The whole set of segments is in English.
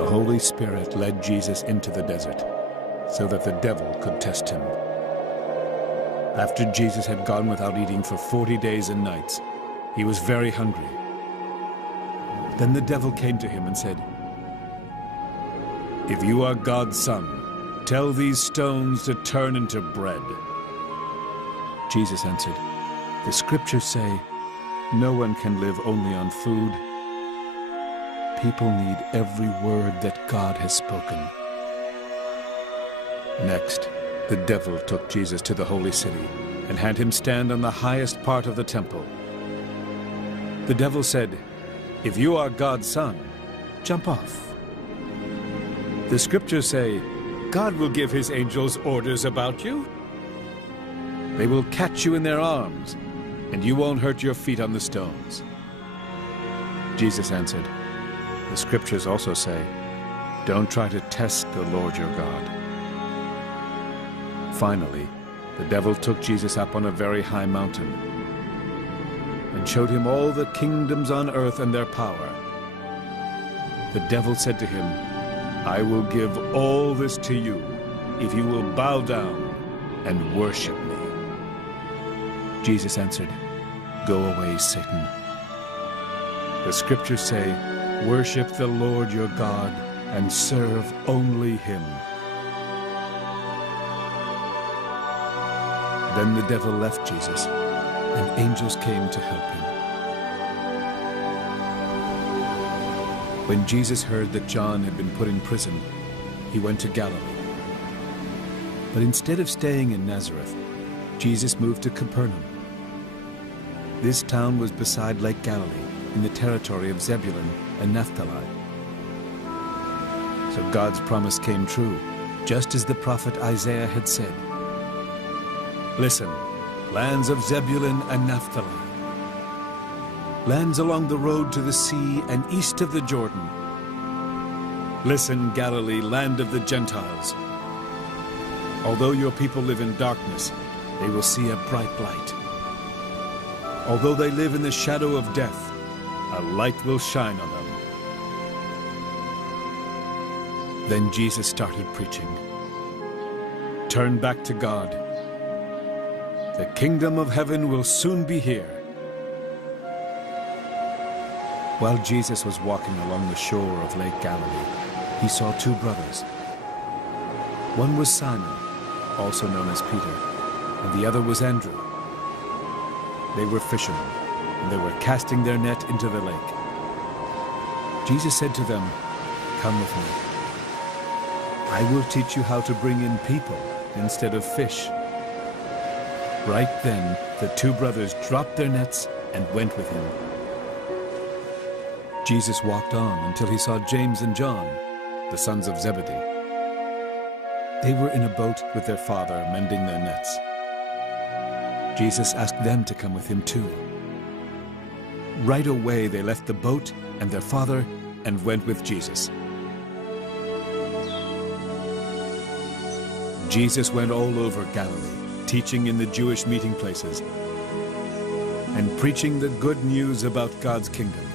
The Holy Spirit led Jesus into the desert so that the devil could test him. After Jesus had gone without eating for 40 days and nights, he was very hungry. Then the devil came to him and said, "If you are God's son, tell these stones to turn into bread." Jesus answered, "The scriptures say, no one can live only on food. People need every word that God has spoken." Next, the devil took Jesus to the holy city and had him stand on the highest part of the temple. The devil said, "If you are God's son, jump off. The scriptures say, God will give his angels orders about you. They will catch you in their arms, and you won't hurt your feet on the stones." Jesus answered, "The scriptures also say, don't try to test the Lord your God." Finally, the devil took Jesus up on a very high mountain and showed him all the kingdoms on earth and their power. The devil said to him, "I will give all this to you if you will bow down and worship me." Jesus answered, "Go away, Satan. The scriptures say, worship the Lord your God and serve only him." Then the devil left Jesus, and angels came to help him. When Jesus heard that John had been put in prison, he went to Galilee. But instead of staying in Nazareth, Jesus moved to Capernaum. This town was beside Lake Galilee, in the territory of Zebulun and Naphtali. So God's promise came true, just as the prophet Isaiah had said. "Listen, lands of Zebulun and Naphtali, lands along the road to the sea and east of the Jordan. Listen, Galilee, land of the Gentiles. Although your people live in darkness, they will see a bright light. Although they live in the shadow of death, a light will shine on them." Then Jesus started preaching. "Turn back to God. The kingdom of heaven will soon be here." While Jesus was walking along the shore of Lake Galilee, he saw two brothers. One was Simon, also known as Peter, and the other was Andrew. They were fishermen, and they were casting their net into the lake. Jesus said to them, "Come with me. I will teach you how to bring in people instead of fish." Right then, the two brothers dropped their nets and went with him. Jesus walked on until he saw James and John, the sons of Zebedee. They were in a boat with their father, mending their nets. Jesus asked them to come with him too. Right away they left the boat and their father and went with Jesus. Jesus went all over Galilee, teaching in the Jewish meeting places and preaching the good news about God's kingdom.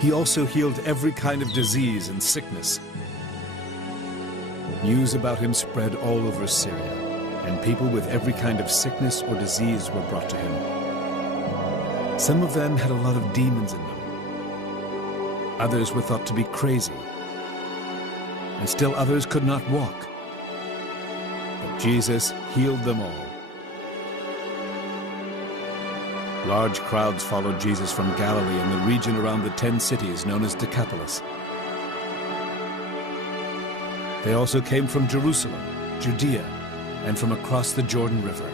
He also healed every kind of disease and sickness. News about him spread all over Syria, and people with every kind of sickness or disease were brought to him. Some of them had a lot of demons in them. Others were thought to be crazy, and still others could not walk. But Jesus healed them all. Large crowds followed Jesus from Galilee and the region around the 10 cities known as Decapolis. They also came from Jerusalem, Judea, and from across the Jordan River.